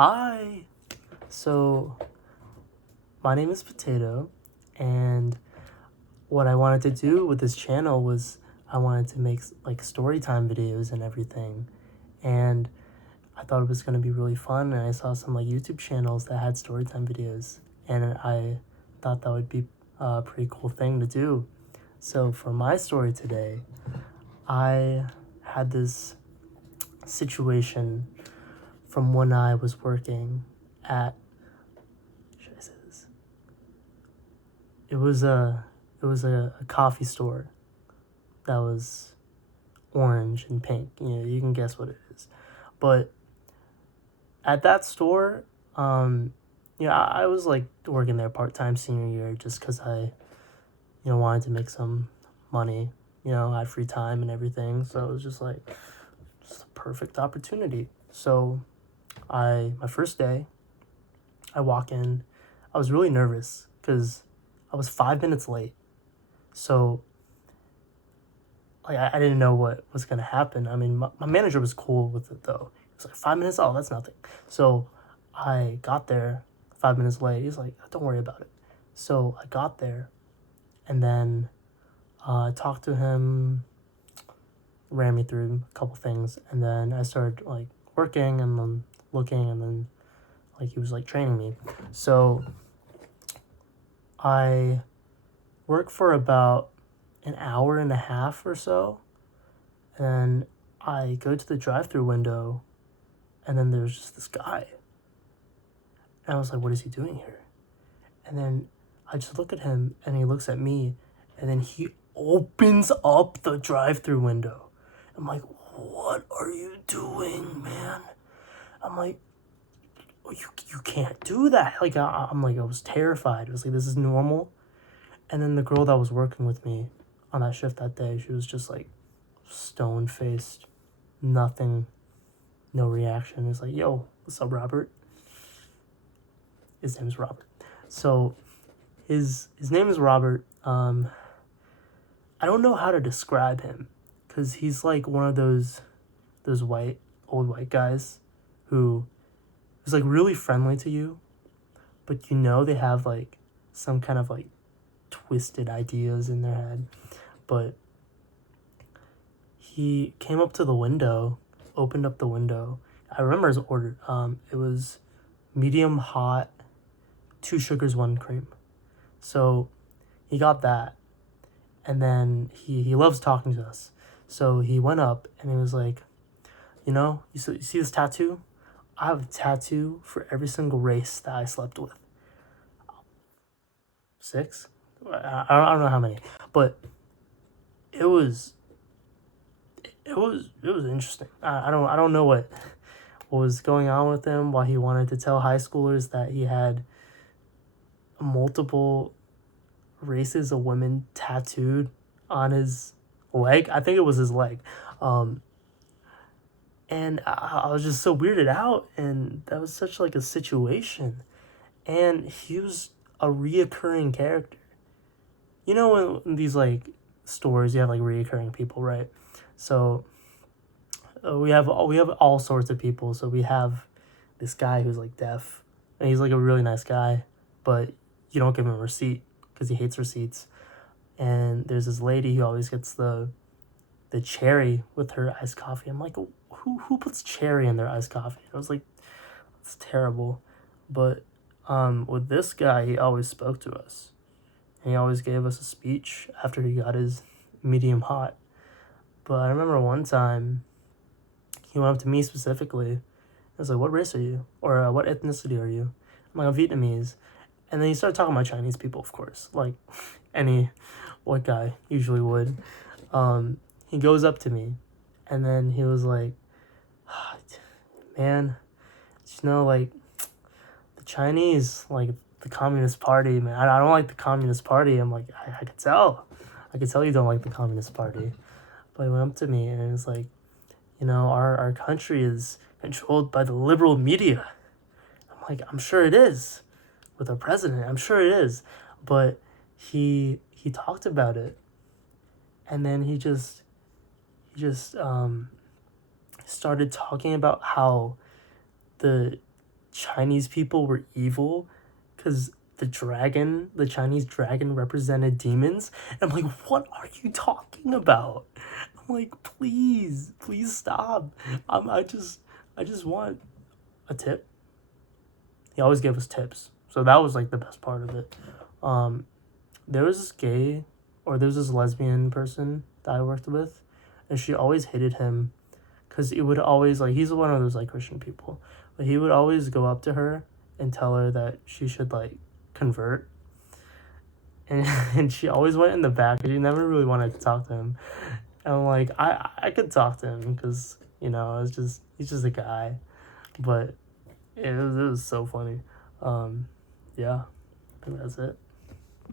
Hi. So, my name is Potato, and what I wanted to do with this channel was I wanted to make like story time videos and everything. And I thought it was going to be really fun, and I saw some like YouTube channels that had story time videos, and I thought that would be a pretty cool thing to do. So, for my story today, I had this situation from when I was working at, should I say this? It was a coffee store that was orange and pink. You can guess what it is. But at that store, I was like working there part-time senior year just because I wanted to make some money. I had free time and everything, so it was just a perfect opportunity. So my first day, I walk in. I was really nervous because I was 5 minutes late. So I didn't know what was gonna happen. I mean, my manager was cool with it though. He was like, 5 minutes? Oh, that's nothing. So I got there 5 minutes late. He's like, don't worry about it. So I got there, and then I talked to him, ran me through a couple things, and then I started like working and then looking, and then like he was like training me. So I worked for about an hour and a half or so, and I go to the drive-through window, and then there's just this guy. And I was like, what is he doing here? And then I just look at him, and he looks at me, and then he opens up the drive-through window. I'm like, what are you doing, man? I'm like, oh, you can't do that. Like, I'm like, I was terrified. I was like, this is normal. And then the girl that was working with me on that shift that day, she was just like stone-faced, nothing, no reaction. It's like, yo, what's up, Robert? His name is Robert. So his name is Robert. I don't know how to describe him because he's like one of those old white guys who is like really friendly to you, but they have like some kind of like twisted ideas in their head. But he came up to the window, opened up the window. I remember his order. It was medium hot, 2 sugars, 1 cream. So he got that, and then he loves talking to us. So he went up and he was like, you see this tattoo? I have a tattoo for every single race that I slept with. 6? I don't know how many, but it was interesting. I don't know what was going on with him, why he wanted to tell high schoolers that he had multiple races of women tattooed on his leg. I think it was his leg. And I was just so weirded out, and that was such like a situation. And he was a reoccurring character. In these like stores, you have like reoccurring people, right? So we have all sorts of people. So we have this guy who's like deaf, and he's like a really nice guy, but you don't give him a receipt because he hates receipts. And there's this lady who always gets the cherry with her iced coffee. I'm like, who puts cherry in their iced coffee? I was like, it's terrible. But with this guy, he always spoke to us. And he always gave us a speech after he got his medium hot. But I remember one time, he went up to me specifically. I was like, what race are you? Or what ethnicity are you? I'm like, I'm Vietnamese. And then he started talking about Chinese people, of course, like any white guy usually would. He goes up to me, and then he was like, man, like, the Chinese, like, the Communist Party, man, I don't like the Communist Party. I'm like, I could tell. I could tell you don't like the Communist Party. But he went up to me, and it was like, our country is controlled by the liberal media. I'm like, I'm sure it is. With our president, I'm sure it is. But he talked about it, and then he just started talking about how the Chinese people were evil because the Chinese dragon represented demons. And I'm like, what are you talking about? I'm like, please stop. I just want a tip. He always gave us tips, so that was like the best part of it. Um, there was this gay, or there was this lesbian person that I worked with, and she always hated him, cause it would always like he's one of those like Christian people, but he would always go up to her and tell her that she should like convert, and and she always went in the back, and she never really wanted to talk to him. And I'm like, I could talk to him, cause it's just he's just a guy, but it was so funny. Yeah, I think that's it.